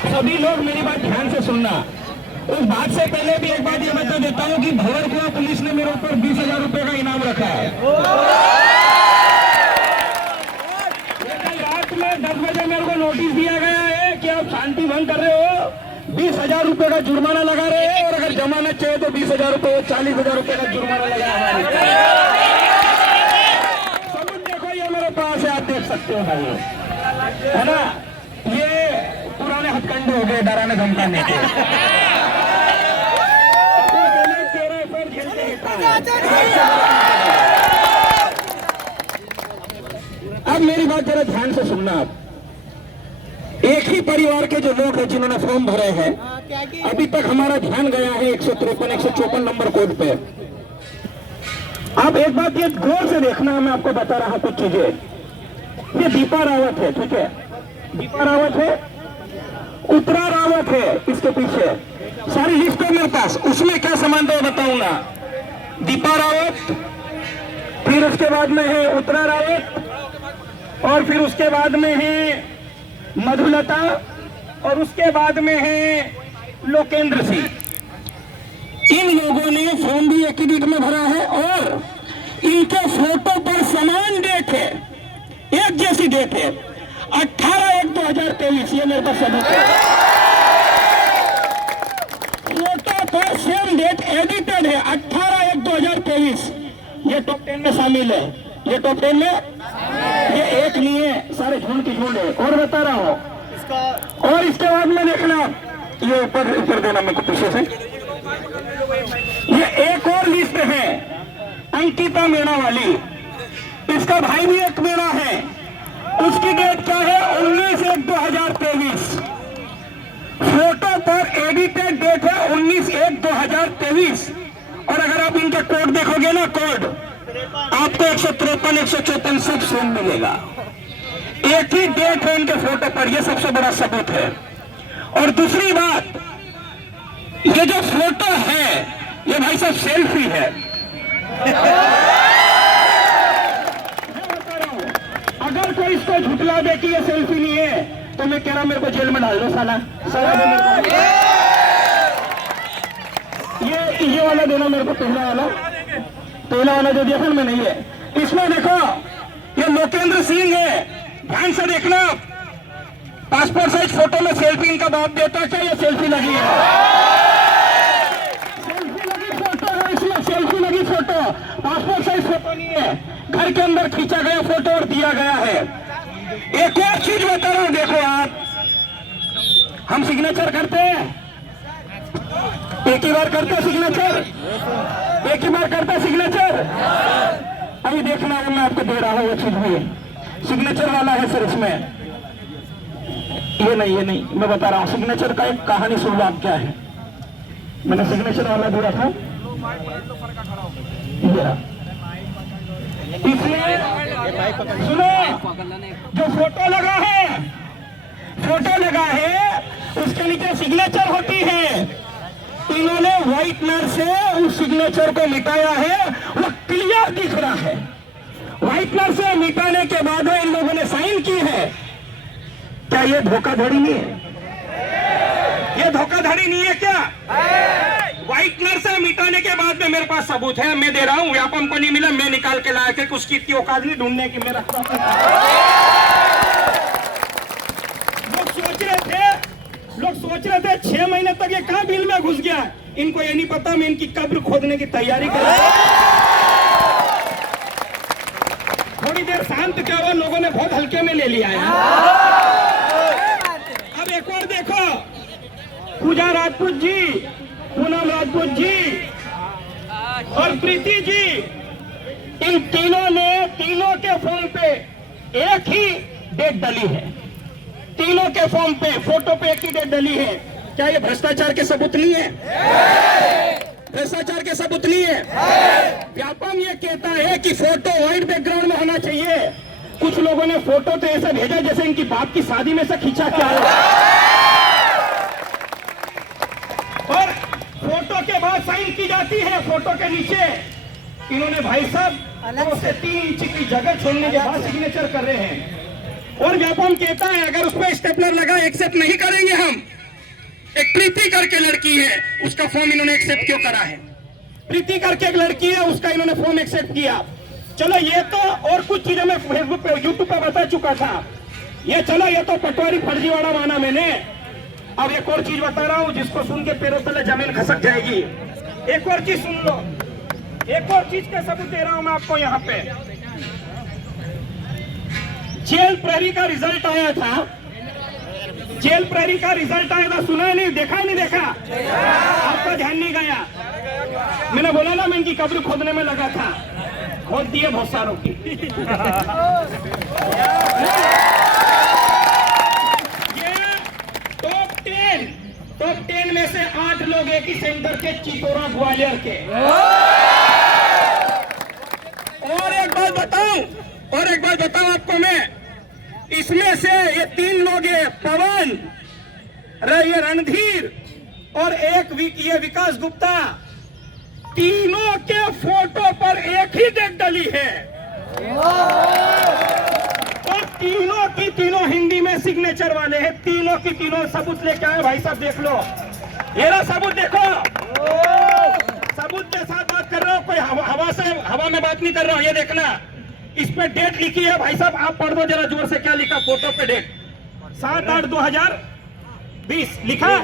सभी लोग मेरी बात ध्यान से सुनना। उस बात से पहले भी एक बात ये बता देता हूँ कि भंवरकुआं पुलिस ने मेरे ऊपर 20,000 रुपए का इनाम रखा है। कल रात में 10 बजे मेरे को नोटिस दिया गया है कि आप शांति भंग कर रहे हो, 20,000 रुपए का जुर्माना लगा रहे हैं, और अगर जमानत चाहिए तो 20,000 रुपए 40,000 रुपए का जुर्माना लगा सबूत देखो, ये मेरे पास है, आप देख सकते हो भाई, है ना। ये पुराने हथकंडे हो गए डराने धमकाने के। अब मेरी बात जरा ध्यान से सुनना। आप एक ही परिवार के जो लोग हैं जिन्होंने फॉर्म भरे हैं, अभी तक हमारा ध्यान गया है 153 154 नंबर कोड पे। आप एक बात ये गौर से देखना, मैं आपको बता रहा कुछ चीजें। ये दीपा रावत है, ठीक है, दीपा रावत है, उत्तरा रावत है, इसके पीछे सारी लिस्ट है मेरे पास। उसमें क्या समानता है बताऊंगा। दीपा रावत, फिर उसके बाद में है उत्तरा रावत, और फिर उसके बाद में है मधुलता, और उसके बाद में है लोकेंद्र सिंह। इन लोगों ने फॉर्म भी एक ही डेट में भरा है, और इनके फोटो पर समान डेट है, एक जैसी डेट है, 18/1/2023। ये मेरे पास सबूत है। फोटो पर सेम डेट एडिटेड है, 18/1/2023। ये टॉप 10 में शामिल है, ये टॉप 10 में, ये एक नहीं है, सारे झूठ की झूठ है। और बता रहा हूँ, और इसके बाद में देखना, ये ऊपर देना मेरे को पीछे से, ये एक और लिस्ट है अंकिता मीणा वाली, इसका भाई भी एक मीणा है, उसकी डेट क्या है 19/1/2023। फोटो पर एडिटेड डेट है 19/1/2023। और अगर आप इनका कोड देखोगे ना, कोड आपको 153 154 सब सेम मिलेगा, एक ही डेट है इनके फोटो पर। यह सबसे बड़ा सबूत है। और दूसरी बात, ये जो फोटो है ये भाई साहब सेल्फी है। अगर कोई इसको झुटला दे कि ये सेल्फी नहीं है, तो मैं कह रहा हूं मेरे को जेल में डाल दो साला। ये वाला देना मेरे को, पहला वाला जो दिया था मैं नहीं है। इसमें देखो, ये लोकेंद्र सिंह है, ध्यान से देखना। पासपोर्ट साइज फोटो में सेल्फी इनका बाप देता है, क्या ये सेल्फी लगी है? सेल्फी लगी फोटो है, इसमें सेल्फी लगी फोटो, पासपोर्ट साइज फोटो नहीं है, घर के अंदर खींचा गया फोटो और दिया गया है। एक और चीज बता रहा हूं, देखो आप, हम सिग्नेचर करते हैं, एक ही बार करते सिग्नेचर, एक ही बार करते सिग्नेचर। अभी देखना, मैं आपको दे रहा हूं वो चीज भी, सिग्नेचर वाला है सर इसमें, ये नहीं, मैं बता रहा हूँ सिग्नेचर का एक कहानी सुन लो आप क्या है। मैंने सिग्नेचर वाला दिया था, इसमें सुनो, जो फोटो लगा है उसके नीचे सिग्नेचर होती है। इन्होंने व्हाइटनर से उस सिग्नेचर को मिटाया है, वो क्लियर दिख रहा है। व्हाइटनर से मिटाने के बाद इन लोगों ने साइन की है। क्या ये धोखाधड़ी नहीं है? ये धोखाधड़ी नहीं है क्या? व्हाइटनर से मिटाने के बाद में मेरे पास सबूत है, मैं दे रहा हूं। व्यापम को नहीं मिला, मैं निकाल के लाया कि उसकी इतनी औकात नहीं ढूंढने की। मेरा लोग सोच रहे थे 6 महीने तक ये कहां बिल में घुस गया। इनको ये नहीं पता मैं इनकी कब्र खोदने की तैयारी कर रहा हूं। थोड़ी देर शांत क्या हुआ, लोगों ने बहुत हल्के में ले लिया है। अब एक और देखो, पूजा राजपूत जी, पूनम राजपूत जी और प्रीति जी, इन तीनों के फॉर्म पे एक ही डेट डली है। तीनों के फॉर्म पे फोटो पे एक ही डेट डली है। क्या ये भ्रष्टाचार के सबूत नहीं है? भ्रष्टाचार के सबूत नहीं है? व्यापम ये कहता है कि फोटो व्हाइट बैकग्राउंड में होना चाहिए। कुछ लोगों ने फोटो तो ऐसा भेजा जैसे इनकी बाप की शादी में से खींचा क्या है। और फोटो के बाद साइन की जाती है, फोटो के नीचे इन्होंने भाई साहब 2 से 3 इंच की जगह छोड़ने के बाद सिग्नेचर कर रहे हैं। और व्यापम कहता है अगर उस पर स्टेपलर लगा एक्सेप्ट नहीं करेंगे हम। एक प्रीति करके लड़की है, उसका फॉर्म इन्होंने एक्सेप्ट क्यों करा है? प्रीति करके एक लड़की है, उसका इन्होंने फॉर्म एक्सेप्ट किया। चलो ये तो और कुछ चीजें मैं फेसबुक पे यूट्यूब पे बता चुका था। ये चलो ये तो पटवारी फर्जीवाड़ा माना मैंने। अब एक और चीज बता रहा हूँ जिसको सुन के पैरों तले जमीन खसक जाएगी। एक और चीज सुन लो, एक और चीज का सबूत दे रहा हूं मैं आपको। यहाँ पे जेल प्रहरी का रिजल्ट आया था, जेल प्रहरी का रिजल्ट आया था, सुना नहीं, देखा नहीं देखा? आपका ध्यान नहीं गया। मैंने बोला ना मैं इनकी कब्र खोदने में लगा था, खोद दिए बहुत सारों की। ये टॉप 10 में से 8 लोग एक ही सेंटर के, चितौरा ग्वालियर के। और एक बात बताऊं आपको मैं, इसमें से ये 3 लोग है, पवन, ये रणधीर और एक ये विकास गुप्ता, तीनों के फोटो पर एक ही डेट डली है। और तीनों की तीनों हिंदी में सिग्नेचर वाले हैं। तीनों की तीनों सबूत लेके आए भाई साहब, देख लो, ये रहा सबूत, देखो सबूत के साथ बात कर रहा हूँ, कोई हवा में बात नहीं कर रहा हूँ। ये देखना, इस पे डेट लिखी है भाई साहब, आप पढ़ दो जरा जोर से, क्या लिखा फोटो पे डेट? 7/8/2020 लिखा,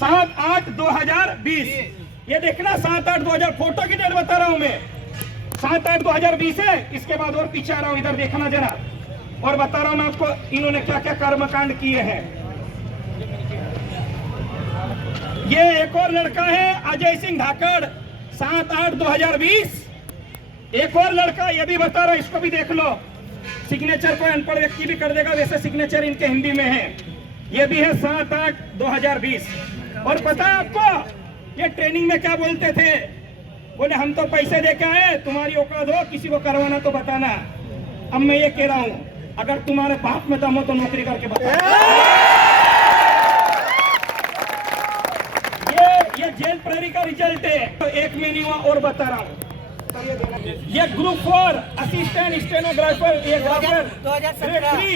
7/8/2020। ये देखना 7/8/2000, फोटो की डेट बता रहा हूं मैं, 7/8/2020 है। इसके बाद और पीछे आ रहा हूं, इधर देखना जरा, और बता रहा हूं मैं आपको इन्होंने क्या क्या कर्मकांड किए हैं। ये एक और लड़का है अजय सिंह धाकड़, 7/8/2020। एक और लड़का, ये भी बता रहा हूं, इसको भी देख लो। सिग्नेचर को अनपढ़ व्यक्ति भी कर देगा, वैसे सिग्नेचर इनके हिंदी में है। ये भी है 7/8/2020। और पता है आपको ये ट्रेनिंग में क्या बोलते थे? बोले हम तो पैसे दे के आए, तुम्हारी औकात हो किसी को करवाना तो बताना। अब मैं ये कह रहा हूं, अगर तुम्हारे बाप में दम हो तो नौकरी करके बताओ। ये जेल प्रहरी का रिजल्ट है, तो एक में नहीं हुआ और बता रहा हूँ। ये ग्रुप 4 असिस्टेंट स्टेनोग्राफर, ये ग्राफर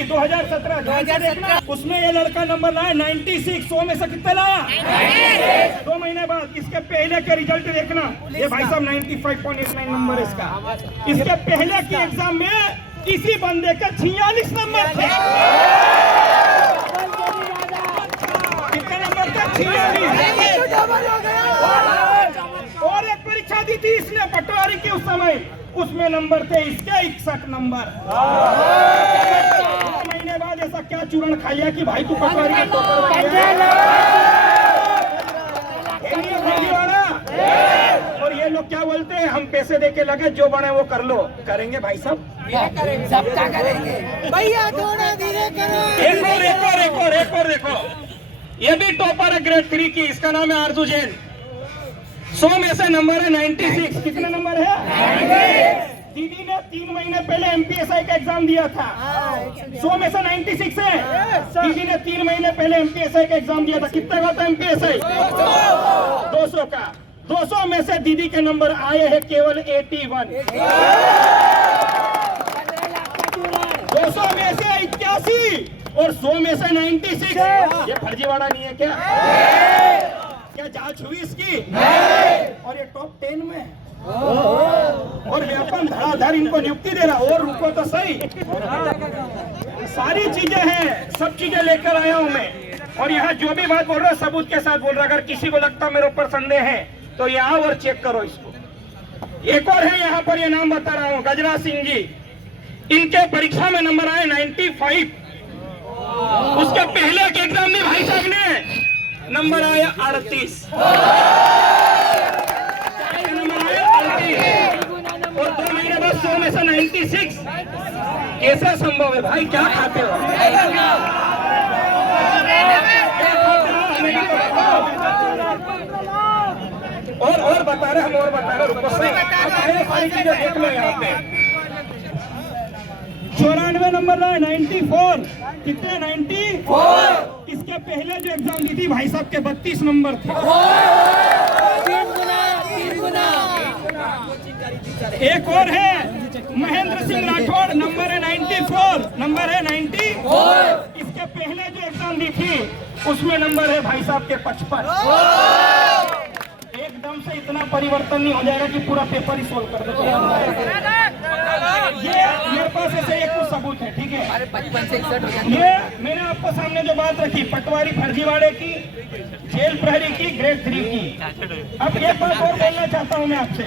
2017, उसमें ये लड़का नंबर लाया 96। 100 में से कितना लाया? 2 महीने बाद। इसके पहले के रिजल्ट देखना, ये भाई साहब 95.89 नंबर इसका। इसके पहले की एग्जाम में किसी बंदे का 46 नंबर थे। कितने नंबर था? 46। और एक परीक्षा दी थी इसने पटवारी की उस समय, उसमें नंबर थे इसके 61 नंबर। 2 महीने बाद ऐसा क्या चूरण खा लिया कि भाई तू पटवारी का टॉपर बन गया। और ये लोग क्या बोलते हैं, हम पैसे देके लगे, जो बने वो कर लो। करेंगे भाई साहब, सबका करेंगे भैया, थोड़ा धीरे करो। एक और देखो, ये भी टॉपर है ग्रेड 3 की, इसका नाम है आरजू जैन। 100 में से नंबर है 96। कितने नंबर है? 96। दीदी ने 3 महीने पहले एमपीएसआई का एग्जाम दिया था। 100 में से 96 है। दीदी ने 3 महीने पहले एमपीएसआई का एग्जाम दिया था। कितने का था एमपीएसआई? 200 का। 200 में से दीदी के नंबर आए हैं केवल 81। 200 में से 81 और 100 में से 96। ये फर्जीवाड़ा नहीं है क्या? क्या जांच हुई इसकी? और ये टॉप 10 में, और व्यापम धड़ाधड़ इनको नियुक्ति दे रहा। और रुको तो सही, सारी चीजें हैं, सब चीजें लेकर आया हूं मैं। और यहाँ जो भी बात बोल रहा है सबूत के साथ बोल रहा। अगर किसी को लगता मेरे ऊपर संदेह है तो यहाँ और चेक करो इसको। एक और है यहाँ पर, ये नाम बता रहा हूँ, गजराज सिंह जी। इनके परीक्षा में नंबर आए 95। उसके पहले के एग्जाम में भाई साहब ने नंबर आया 38। नंबर आया 38 और 2 महीने बाद 100 में से 96। कैसा संभव है भाई? क्या खाते हो? और बता रहे हम, और बता रहे, रुको सही, सारी चीजें देख लो। यहाँ पे 94 नंबर है, 94। कितने? 94। इसके पहले जो एग्जाम दी थी भाई साहब के 32 नंबर थे। एक और है महेंद्र सिंह राठौड़, नंबर है 94, नंबर है 94। इसके पहले जो एग्जाम दी थी उसमें नंबर है भाई साहब के 55। एकदम से इतना परिवर्तन नहीं हो जाएगा कि पूरा पेपर ही सोल्व कर देते हैं। ये मेरे पास ऐसे एक कुछ सबूत है, ठीक है। ये मैंने आपको सामने जो बात रखी पटवारी फर्जीवाड़े की, जेल प्रहरी की, ग्रेड 3 की। अब एक बात और बोलना चाहता हूँ मैं आपसे,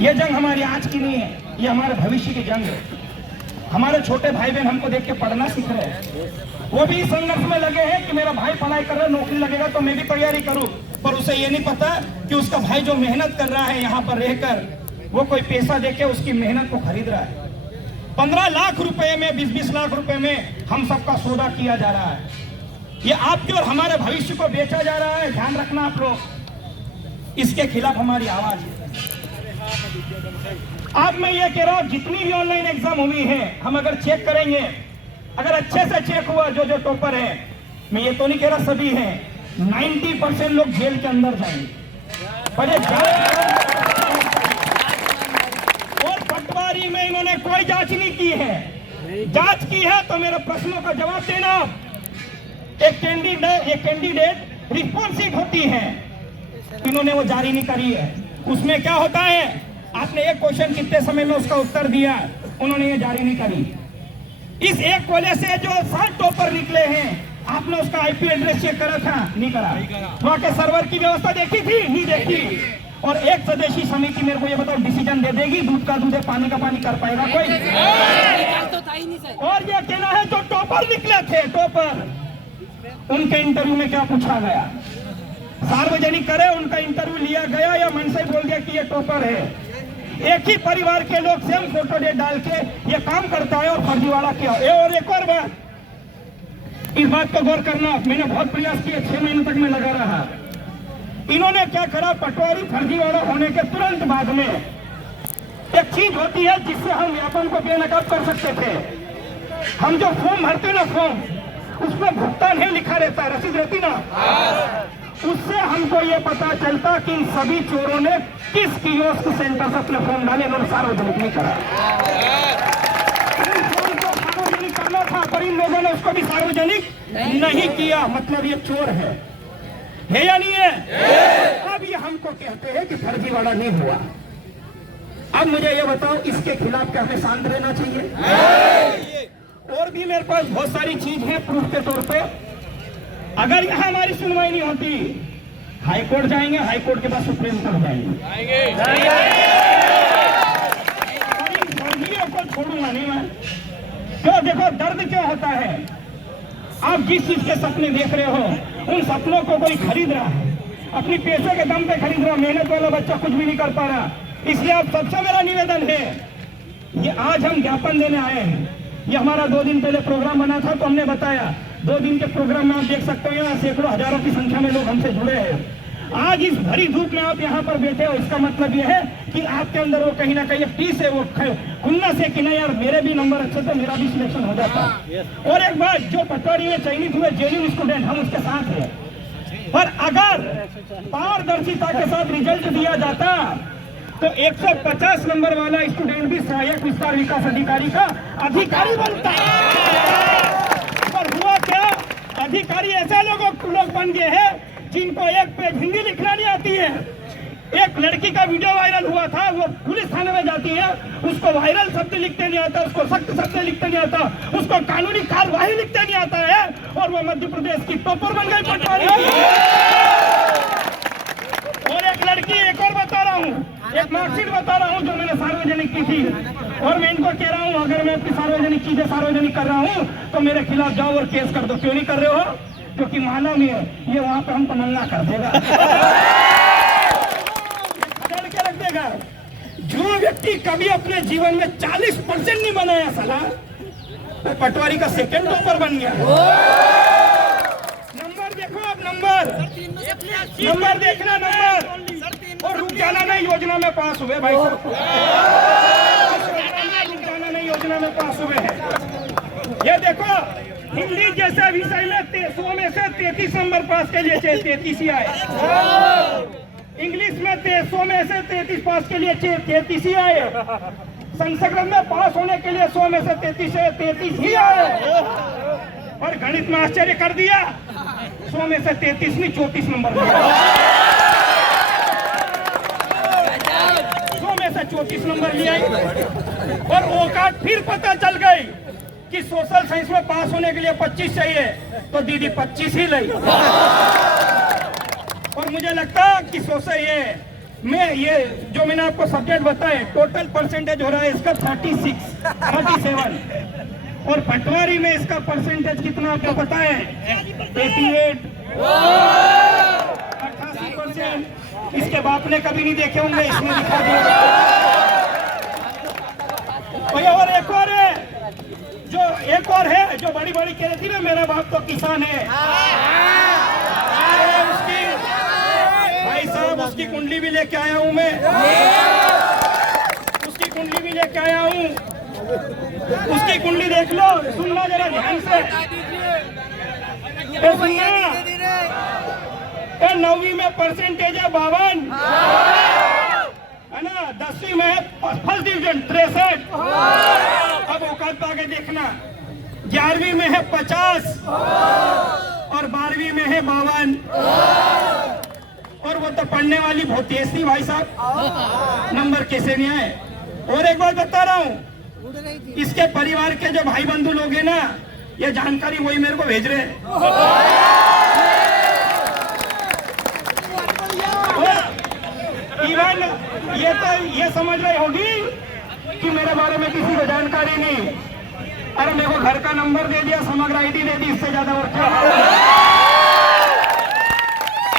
ये जंग हमारी आज की नहीं है, ये हमारे भविष्य की जंग है। हमारे छोटे भाई बहन हमको देख के पढ़ना सीख रहे हैं, वो भी संघर्ष में लगे हैं कि मेरा भाई पढ़ाई कर रहा है, नौकरी लगेगा तो मैं भी तैयारी करूं। पर उसे ये नहीं पता कि उसका भाई जो मेहनत कर रहा है यहाँ पर रहकर, वो कोई पैसा देके उसकी मेहनत को खरीद रहा है। 15 लाख रुपए में, 20-20 लाख रुपए में हम सबका सौदा किया जा रहा है। ये आपके और हमारे भविष्य को बेचा जा रहा है, ध्यान रखना आप लोग। इसके खिलाफ हमारी आवाज है। अब मैं ये कह रहा हूं, जितनी भी ऑनलाइन एग्जाम हुई है, हम अगर चेक करेंगे, अगर अच्छे से चेक हुआ, जो जो टॉपर है, मैं ये तो नहीं कह रहा सभी हैं, 90% लोग जेल के अंदर जाएंगे। और पटवारी में इन्होंने कोई जांच नहीं की है। जांच की है तो मेरे प्रश्नों का जवाब देना। एक कैंडिडेट रिस्पॉन्स शीट होती है, इन्होंने वो जारी नहीं करी है। उसमें क्या होता है, आपने एक क्वेश्चन कितने समय में उसका उत्तर दिया, उन्होंने ये जारी नहीं करी। इस एक कोले से जो 7 टॉपर निकले हैं, आपने उसका आईपी एड्रेस चेक करा था? नहीं करा। वहां के सर्वर की व्यवस्था देखी थी? नहीं देखी। और एक सदस्यीय समिति मेरे को ये बताओ डिसीजन दे देगी? दूध का दूध है, पानी का पानी कर पाएगा कोई? और ये कहना है जो टॉपर निकले थे, टॉपर, उनके इंटरव्यू में क्या पूछा गया? सार्वजनिक करे उनका इंटरव्यू लिया गया या मन से बोल दिया कि ये टॉपर है? एक ही परिवार के लोग सेम फोटो डे डाल के ये काम करता है और फर्जीवाड़ा किया। और एक और बात, इस बात को गौर करना, मैंने बहुत प्रयास किए, 6 महीने तक मैं लगा रहा। इन्होंने क्या करा, पटवारी फर्जीवाड़ा होने के तुरंत बाद में एक चीज होती है जिससे हम व्यापन को बेनकाब कर सकते थे। हम जो फॉर्म भरते ना, फॉर्म, उसमें भुगतान है लिखा रहता है, रसीद रहती ना, उससे हमको ये पता चलता कि इन सभी चोरों ने किस कियोस्क सेंटर से अपने फॉर्म डाले, इन्होंने सार्वजनिक नहीं करा। सार्वजनिक करना था पर इन लोगों ने उसको भी सार्वजनिक नहीं किया। मतलब ये चोर है या नहीं है? अब ये हमको कहते हैं कि फर्जीवाड़ा नहीं हुआ। अब मुझे ये बताओ, इसके खिलाफ क्या हमें शांत रहना चाहिए? और भी मेरे पास बहुत सारी चीज है प्रूफ के तौर पे। अगर यहाँ हमारी सुनवाई नहीं होती, हाई कोर्ट जाएंगे, हाई कोर्ट के बाद सुप्रीम कोर्ट जाएंगे। फर्जियों को छोड़ूंगा नहीं मैं। क्यों? देखो दर्द क्या होता है। आप जिस चीज के सपने देख रहे हो, उन सपनों को कोई खरीद रहा है, अपनी पैसे के दम पे खरीद रहा। मेहनत वाला बच्चा कुछ भी नहीं कर पा रहा। इसलिए आप सबसे मेरा निवेदन है, ये आज हम ज्ञापन देने आए हैं। ये हमारा 2 दिन पहले प्रोग्राम बना था तो हमने बताया, 2 दिन के प्रोग्राम में आप देख सकते हो यहाँ सैकड़ों हजारों की संख्या में लोग हमसे जुड़े हैं। आज इस भरी धूप में आप यहाँ पर बैठे हो, इसका मतलब यह है कि आपके अंदर वो कहीं ना कहीं पीस है, वो खुन्नस से कि नहीं यार मेरे भी नंबर अच्छे थे, मेरा भी सिलेक्शन हो जाता। और एक बात, जो पटवारी में चयनित हुए जेन्युइन स्टूडेंट, हम उसके साथ हैं। पर अगर पारदर्शिता के साथ रिजल्ट दिया जाता तो 150 नंबर वाला स्टूडेंट भी सहायक विस्तार विकास अधिकारी का अधिकारी बनता। पर हुआ क्या, अधिकारी ऐसे लोग बन गए हैं जिनको एक पेज हिंदी लिखना नहीं आती है। एक लड़की का वीडियो वायरल हुआ था, वो पुलिस थाने में जाती है, उसको वायरल शब्द लिखते नहीं आता, उसको सख्त शब्द लिखते नहीं आता, उसको कानूनी कार्यवाही लिखते नहीं आता है, और वो मध्य प्रदेश की टॉपर बन गई पटवारी। और एक लड़की, एक और बता रहा हूँ, एक मार्कशीट बता रहा हूँ जो मैंने सार्वजनिक की थी, और मैं इनको कह रहा हूँ अगर मैं अपनी सार्वजनिक चीजें सार्वजनिक कर रहा हूँ तो मेरे खिलाफ जाओ और केस कर दो। क्यों नहीं कर रहे हो? क्योंकि माला में है, ये वहां पे हमको नंगा कर देगा, खदेड़ के रख देगा। जो व्यक्ति कभी अपने जीवन में 40% नहीं बनाया साला, वो पटवारी का सेकंड टॉपर बन गया। नंबर देखो, आप नंबर देखना, नंबर। और रुक जाना नहीं योजना में पास हुए भाई साहब, रुक जाना नहीं योजना में पास हुए हैं। ये देखो, हिंदी जैसे विषय में 100 में से 33 नंबर पास के लिए 33 ही आए। इंग्लिश में 100 में से 33 पास के लिए 33 ही आए। संस्कृत में पास होने के लिए 100 में से 33 ही आए। और गणित में आश्चर्य कर दिया, 100 में से 33 नहीं 34 नंबर लिया। 100 में से 34 नंबर लिया। और औकात फिर पता चल गई कि सोशल साइंस में पास होने के लिए 25 चाहिए, तो दीदी 25 ही लाई। और मुझे लगता कि ये जो मैंने आपको सब्जेक्ट बताए, टोटल परसेंटेज हो रहा है इसका 37। और पटवारी में इसका परसेंटेज कितना आपको पता है? 88%। इसके बाप ने कभी नहीं देखे होंगे, इसने दिखा दिया। और एक और है जो बड़ी बड़ी कह रही थी ना, मेरा बाप तो किसान है। भाई साहब, उसकी कुंडली भी लेके आया हूं मैं। उसकी कुंडली भी लेके आया हूं। उसकी कुंडली देख लो, सुनना जरा ध्यान से। सुनना, 9वीं में परसेंटेज है 52, है ना। 10वीं में फर्स्ट डिवीजन 63। अब औकात आगे देखना, 11वीं में है 50 और 12वीं में है 52। और वो तो पढ़ने वाली बहुत तेज थी भाई साहब, नंबर कैसे नहीं आए। और एक बात बता रहा हूँ, इसके परिवार के जो भाई बंधु लोग हैं ना, ये जानकारी वही मेरे को भेज रहे हैं। इवन ये समझ रही होगी कि मेरे बारे में किसी को जानकारी नहीं। अरे मेरे को घर का नंबर दे दिया, समग्र आईडी दे दी, इससे ज्यादा और क्या।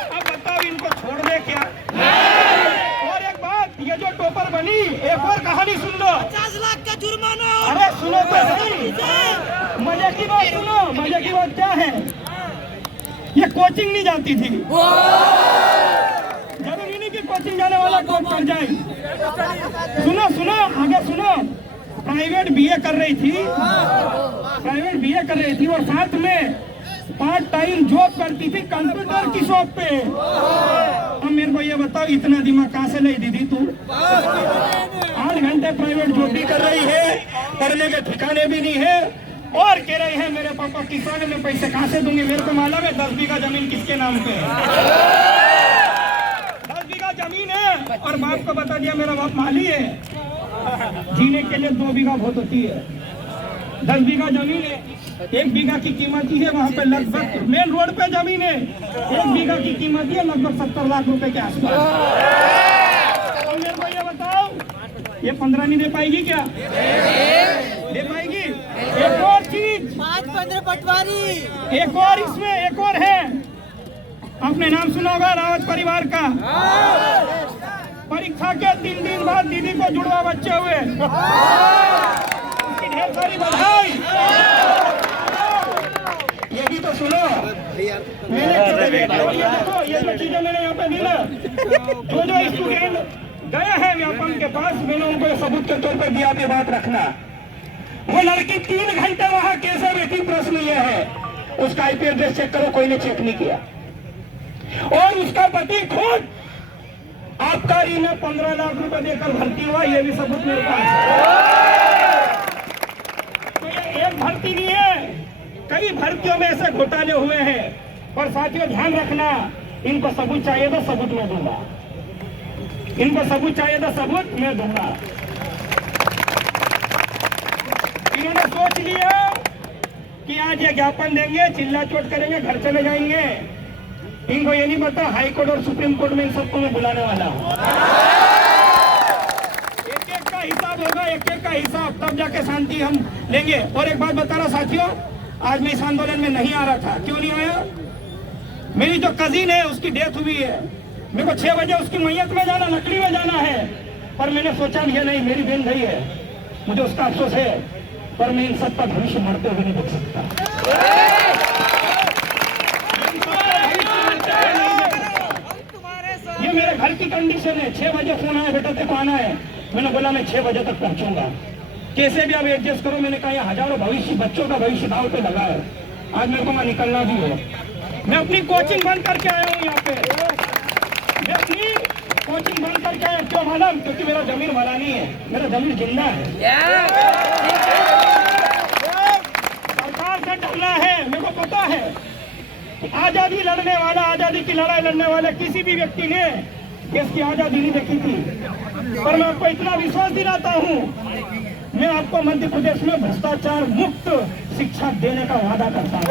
अब बताओ इनको छोड़ दे क्या? और एक बात, ये जो टॉपर बनी, एक और कहानी सुन लो। 50 लाख का जुर्माना। अरे सुनो तो सही, मजे की बात सुनो। मजे की बात क्या है, ये कोचिंग नहीं जाती थी। जरूरी नहीं कि कोचिंग जाने वाला टॉप कर जाए। सुनो आगे सुनो। प्राइवेट बीए कर रही थी और साथ में पार्ट टाइम जॉब करती थी कंप्यूटर की शॉप पे। अब मेरे को ये बताओ, इतना दिमाग कहाँ से लाई दीदी तू? 8 घंटे प्राइवेट जॉब भी कर रही है, पढ़ने के ठिकाने भी नहीं है, और कह रही है मेरे पापा किसान है, मैं पैसे कहाँ से दूंगी? मेरे को मालूम है 10 बीघा जमीन किसके नाम पे है। 10 बीघा जमीन है और बाप को बता दिया मेरा बाप माली है। जीने के लिए 2 बीघा बहुत होती है। 10 बीघा जमीन है, 1 बीघा की कीमत ही है वहाँ पे लगभग, मेन रोड पे जमीन है, 1 बीघा की कीमत ही है लगभग 70 लाख रुपए के आसपास। तो मेरे को ये बताओ, ये 15 नहीं दे पाएगी क्या? दे पाएगी। एक और चीज, 5-15 पटवारी। एक और इसमें एक और है, आपने नाम सुना होगा रावत परिवार का। परीक्षा के 3 दिन बाद दीदी को जुड़वा बच्चे हुए, उसकी ढेर सारी बधाई। ये भी तो सुनो, मैंने ये जो चीजें मैंने यहाँ पे दी ना, जो स्टूडेंट गए हैं व्यापम के पास, मैंने उनको सबूत के तौर पर दिया। बात रखना, वो लड़की 3 घंटे वहां कैसे बैठी, प्रश्न ये है। उसका आईपी एड्रेस चेक करो, कोई ने चेक नहीं किया। और उसका पति खुद आबकारी में 15 लाख रुपए देकर भर्ती हुआ, ये भी सबूत मेरे पास है। तो ये एक भर्ती नहीं है, कई भर्तियों में ऐसे घोटाले हुए हैं। और साथियों ध्यान रखना, इनको सबूत चाहिए तो सबूत मैं दूंगा, इनको सबूत चाहिए तो सबूत मैं दूंगा। इन्होंने सोच लिया कि आज ये ज्ञापन देंगे, चिल्ला चोट करेंगे, घर चले जाएंगे। इनको ये नहीं पता हाई कोर्ट और सुप्रीम कोर्ट में इन सबको मैं बुलाने वाला हूँ। एक का हिसाब होगा, एक का हिसाब, तब जाके शांति हम लेंगे। और एक बात बता रहा साथियों, आज मैं इस आंदोलन में नहीं आ रहा था। क्यों नहीं आया? मेरी जो कजिन है उसकी डेथ हुई है, मेरे को 6 बजे उसकी मैयत में जाना, लकड़ी में जाना है। पर मैंने सोचा ये नहीं, मेरी बहन गई है, मुझे उसका अफसोस है, पर मैं इन सब का भविष्य मरते हुए नहीं देख सकता। ये मेरे घर की कंडीशन है। 6 बजे फोन आया, बेटा तेरे को आना है। मैंने बोला मैं 6 बजे तक पहुंचूंगा, कैसे भी आप एडजस्ट करो। मैंने कहा हजारों भविष्य, बच्चों का भविष्य दाव पे लगा है। आज मेरे को वहां निकलना भी है। मैं अपनी कोचिंग बंद करके आया हूँ यहाँ पे, मैं अपनी कोचिंग बंद करके आए क्यों मालूम? क्योंकि मेरा जमीन मरा नहीं है, मेरा जमीन जिंदा है। सरकार से डरना है, मेरे को पता है। आजादी लड़ने वाला, आजादी की लड़ाई लड़ने वाले किसी भी व्यक्ति ने देश की आजादी नहीं देखी थी, पर मैं आपको इतना विश्वास दिलाता हूँ, मैं आपको मध्य प्रदेश में भ्रष्टाचार मुक्त शिक्षा देने का वादा करता हूँ।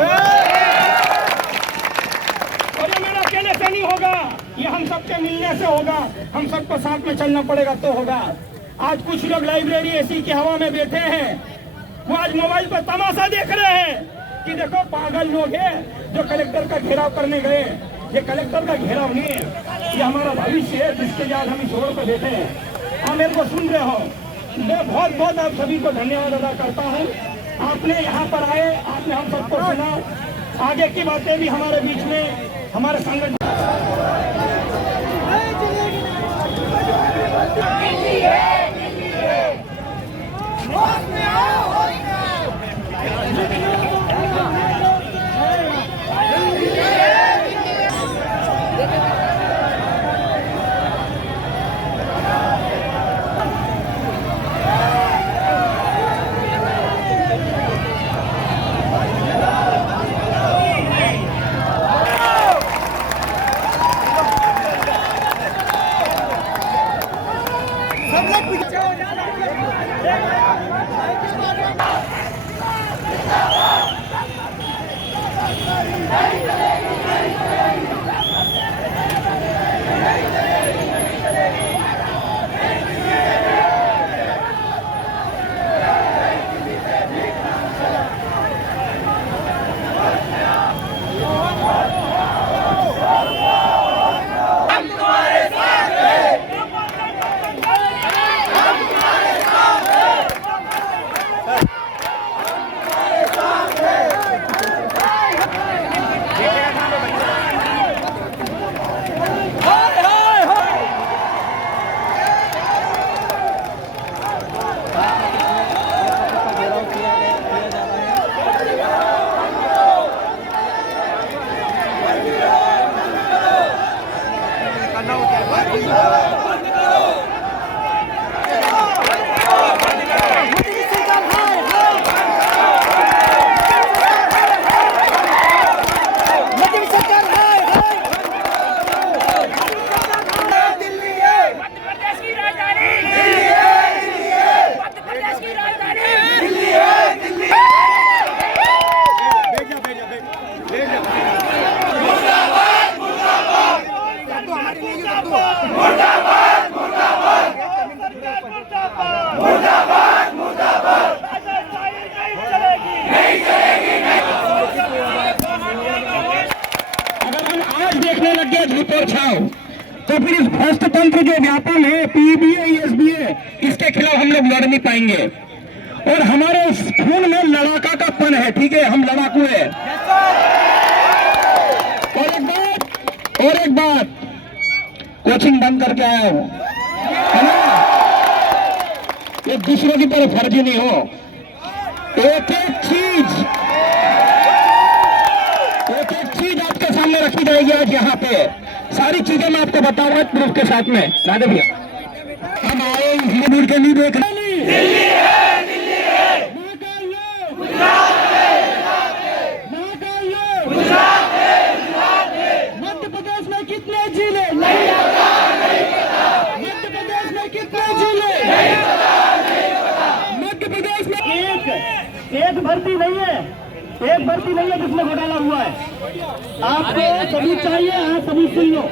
और ये मेरा अकेले से नहीं होगा, ये हम सबके मिलने से होगा, हम सबको साथ में चलना पड़ेगा तो होगा। आज कुछ लोग लाइब्रेरी एसी की हवा में बैठे हैं, वो आज मोबाइल पर तमाशा देख रहे हैं कि देखो पागल लोग हैं जो कलेक्टर का घेराव करने गए। ये कलेक्टर का घेराव नहीं है, ये हमारा भविष्य है जिसके लिए आज हम इस रोड पर बैठे हैं। आप मेरे को सुन रहे हो, मैं बहुत बहुत आप सभी को धन्यवाद अदा करता हूँ। आपने यहाँ पर आए, आपने हम सबको सुना। आगे की बातें भी हमारे बीच में हमारे संगठन देखने लग गया झूठ और छाव, तो फिर इस भ्रष्ट तंत्र जो व्यापम है पीबीए ईएसबीए, इसके खिलाफ हम लोग लड़ नहीं पाएंगे। और हमारे उस खून में लड़ाका का पन है, ठीक है, हम लड़ाकू है। और एक बात, कोचिंग बंद करके आया हूं, है ना? ये दूसरों की तरफ फर्जी नहीं हो। एक एक चीज आपके सामने रखी जाएगी आज यहाँ पे। सारी चीजें मैं आपको बताऊंगा प्रूफ के साथ में। राधे भैया, हम आए इसलिए के नहीं देख रहे। मध्य प्रदेश में कितने जिले, मध्य प्रदेश में कितने जिले, मध्य प्रदेश में एक भर्ती नहीं है, एक भर्ती नहीं है जिसमें घोटाला हुआ है। आपको सबूत चाहिए, हाँ सबूत सुन लो।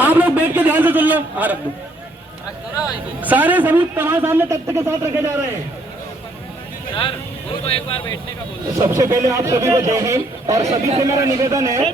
आप लोग बैठ के ध्यान से सुन लो। सारे सबूत तुम्हारे सामने तथ्य के साथ रखे जा रहे हैं। सर, उनको एक बार बैठने का बोलो। सबसे पहले आप सभी को जय हिंद, और सभी से मेरा निवेदन है